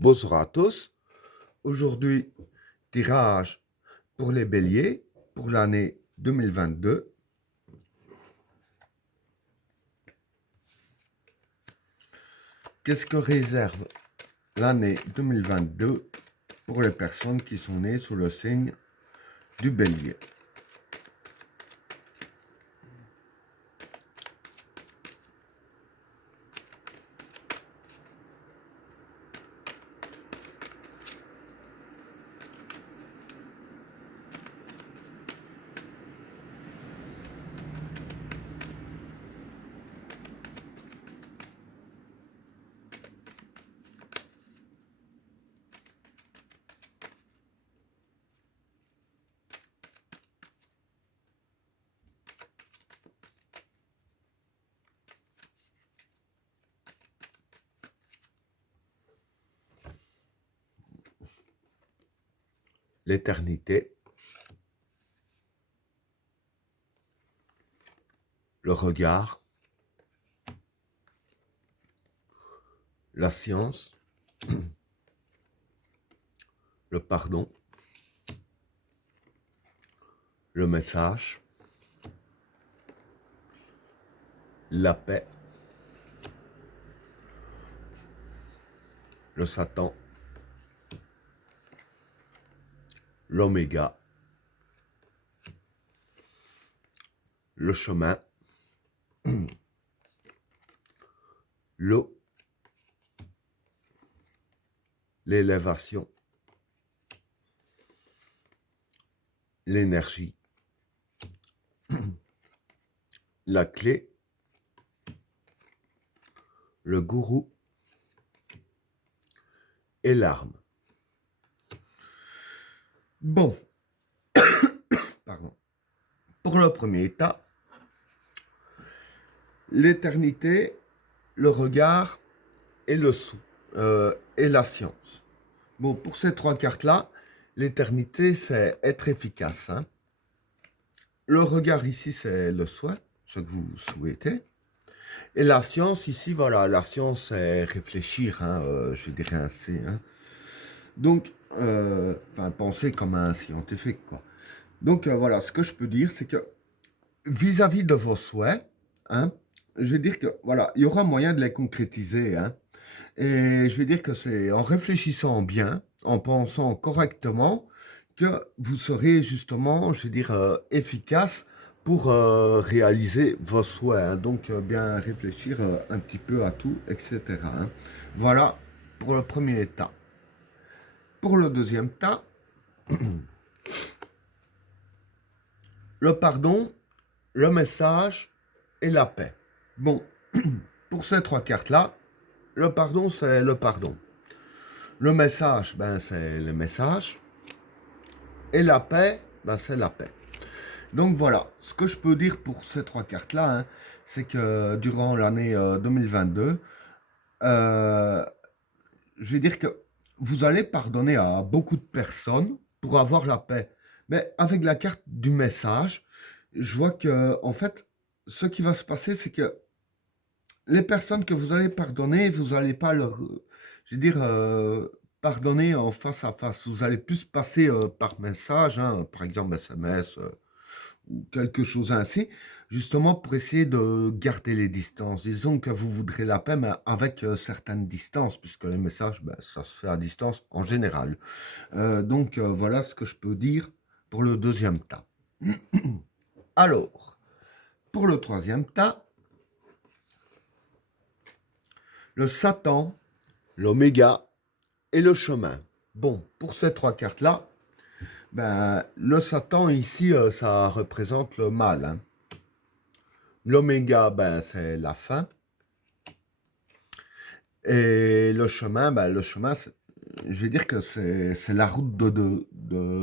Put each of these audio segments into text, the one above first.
Bonsoir à tous. Aujourd'hui, tirage pour les béliers pour l'année 2022. Qu'est-ce que réserve l'année 2022 pour les personnes qui sont nées sous le signe du bélier? L'éternité, le regard, la science, le pardon, le message, la paix, le Satan, l'oméga, le chemin, l'eau, l'élévation, l'énergie, la clé, le gourou et l'arme. Bon, pardon. Pour le premier état, l'éternité, le regard et et la science. Bon, pour ces trois cartes-là, l'éternité, c'est être efficace. Hein. Le regard ici, c'est le souhait, ce que vous souhaitez. Et la science ici, voilà, la science, c'est réfléchir, hein, je dirais ainsi. Hein. Donc, penser comme un scientifique, quoi. Donc, voilà, ce que je peux dire, c'est que vis-à-vis de vos souhaits, hein, je vais dire que, voilà, il y aura moyen de les concrétiser, hein. Et je vais dire que c'est en réfléchissant bien, en pensant correctement, que vous serez justement, je vais dire, efficace pour réaliser vos souhaits. Hein. Donc, bien réfléchir un petit peu à tout, etc. Hein. Voilà pour le premier état. Pour le deuxième état, le pardon, le message et la paix. Bon, pour ces trois cartes-là, le pardon, c'est le pardon. Le message, ben, c'est le message. Et la paix, ben, c'est la paix. Donc voilà, ce que je peux dire pour ces trois cartes-là, hein, c'est que durant l'année 2022, euh, je vais dire que vous allez pardonner à beaucoup de personnes pour avoir la paix. Mais avec la carte du message, je vois que, en fait, ce qui va se passer, c'est que les personnes que vous allez pardonner, vous n'allez pas leur, je veux dire, pardonner en face à face. Vous allez plus passer par message, hein, par exemple SMS ou quelque chose ainsi, justement pour essayer de garder les distances. Disons que vous voudrez la paix, mais avec certaines distances, puisque les messages, ben, ça se fait à distance en général. Donc voilà ce que je peux dire pour le deuxième tas. Alors, pour le troisième tas, le Satan, l'oméga et le chemin. Bon, pour ces trois cartes-là, ben, le Satan ici, ça représente le mal. Hein. L'oméga, ben, c'est la fin. Et le chemin, je vais dire que c'est la route de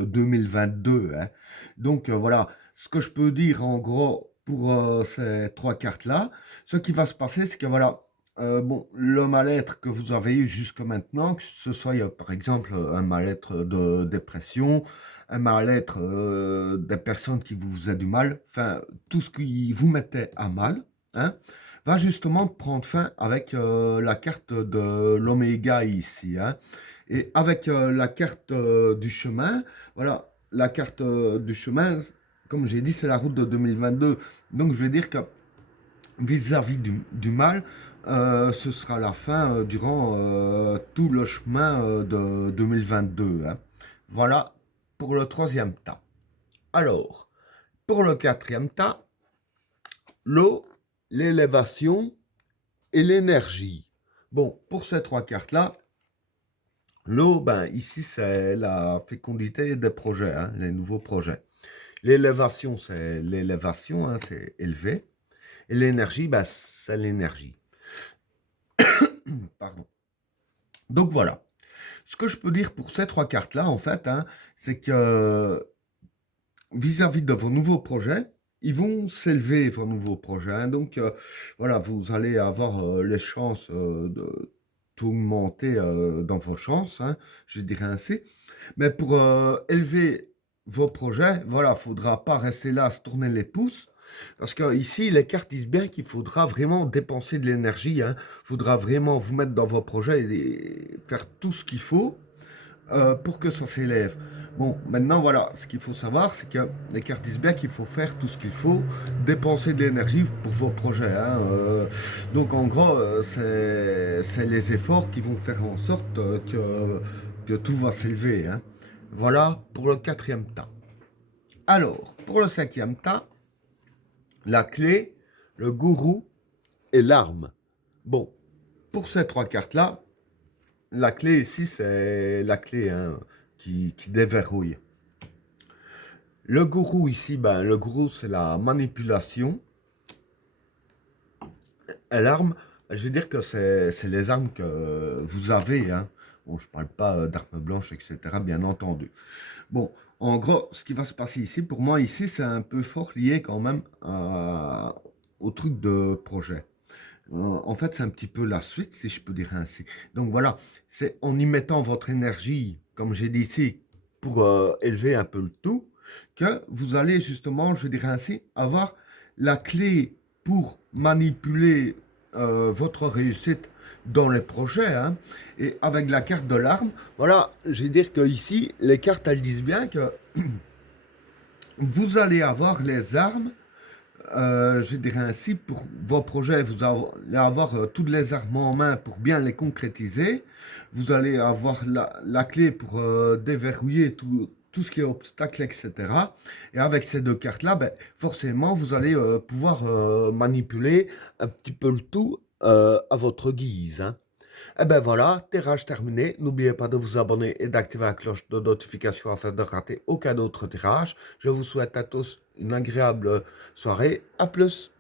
2022. Hein. Donc voilà, ce que je peux dire en gros pour ces trois cartes-là, ce qui va se passer, c'est que voilà, bon, le mal-être que vous avez eu jusque maintenant, que ce soit par exemple un mal-être de dépression, un mal-être des personnes qui vous faisaient du mal, enfin tout ce qui vous mettait à mal, hein, va justement prendre fin avec la carte de l'oméga ici, hein. Et avec la carte du chemin, voilà, la carte du chemin, comme j'ai dit, c'est la route de 2022. Donc je vais dire que vis-à-vis du mal, ce sera la fin durant tout le chemin de 2022, hein. Voilà pour le troisième tas. Alors, pour le quatrième tas, l'eau, l'élévation et l'énergie. Bon, pour ces trois cartes-là, l'eau, ben ici c'est la fécondité des projets, hein, les nouveaux projets. L'élévation, c'est l'élévation, hein, c'est élevé. Et l'énergie, ben, c'est l'énergie. Pardon. Donc voilà. Ce que je peux dire pour ces trois cartes-là, en fait, hein, c'est que vis-à-vis de vos nouveaux projets, ils vont s'élever, vos nouveaux projets, hein. Donc voilà, vous allez avoir les chances de tout augmenter dans vos chances, hein, je dirais ainsi. Mais pour élever vos projets, voilà, il ne faudra pas rester là à se tourner les pouces. Parce que ici, les cartes disent bien qu'il faudra vraiment dépenser de l'énergie, hein. Il faudra vraiment vous mettre dans vos projets et faire tout ce qu'il faut pour que ça s'élève. Bon, maintenant, voilà, ce qu'il faut savoir, c'est que les cartes disent bien qu'il faut faire tout ce qu'il faut, dépenser de l'énergie pour vos projets, hein. Donc, en gros, c'est les efforts qui vont faire en sorte que tout va s'élever, hein. Voilà pour le quatrième tas. Alors, pour le cinquième tas, la clé, le gourou et l'arme. Bon, pour ces trois cartes-là, la clé ici, c'est la clé, hein, qui déverrouille. Le gourou ici, ben, le gourou, c'est la manipulation. Et l'arme, je veux dire que c'est les armes que vous avez, hein. Bon, je ne parle pas d'armes blanches, etc., bien entendu. Bon, en gros, ce qui va se passer ici, pour moi, ici, c'est un peu fort lié quand même au truc de projet. En fait, c'est un petit peu la suite, si je peux dire ainsi. Donc voilà, c'est en y mettant votre énergie, comme j'ai dit ici, pour élever un peu le tout, que vous allez justement, je dirais ainsi, avoir la clé pour manipuler votre réussite dans les projets, hein. Et avec la carte de l'arme, voilà, je vais dire que ici, les cartes, elles disent bien que vous allez avoir les armes je dirais ainsi, pour vos projets, vous allez avoir toutes les armes en main pour bien les concrétiser. Vous allez avoir la clé pour déverrouiller tout ce qui est obstacle, etc. Et avec ces deux cartes-là, ben, forcément, vous allez pouvoir manipuler un petit peu le tout à votre guise, hein. Et ben voilà, tirage terminé. N'oubliez pas de vous abonner et d'activer la cloche de notification afin de rater aucun autre tirage. Je vous souhaite à tous une agréable soirée. À plus.